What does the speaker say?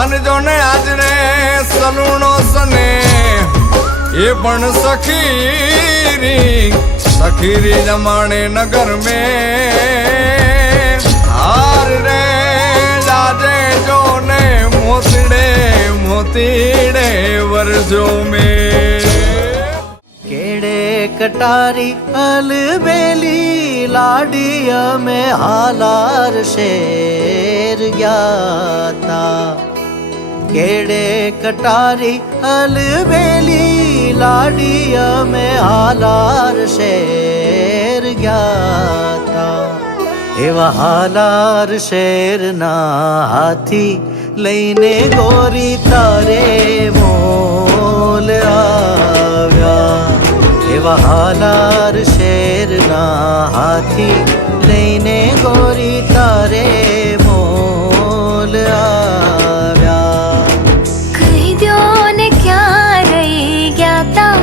અને જોને આજને સલુણો સને એ પણ સખીરી જમાણે નગર में हार रे जाजे जोने मोतीड़े वरजो में केड़े कटारी अलबेली लाडिया में हालार शेर ज्ञाता केड़े कटारी अलबेली लाडिया में हालार शेर ज्ञाता एवा हालार शेर ना हाथी लईने गोरी तारे मोल આવ્યા એવા હાલાર શેરના હાથી લઈને ગોરી તારે મોલ આવ્યા કહી દ્યો ને ક્યાં રહી ગયા તા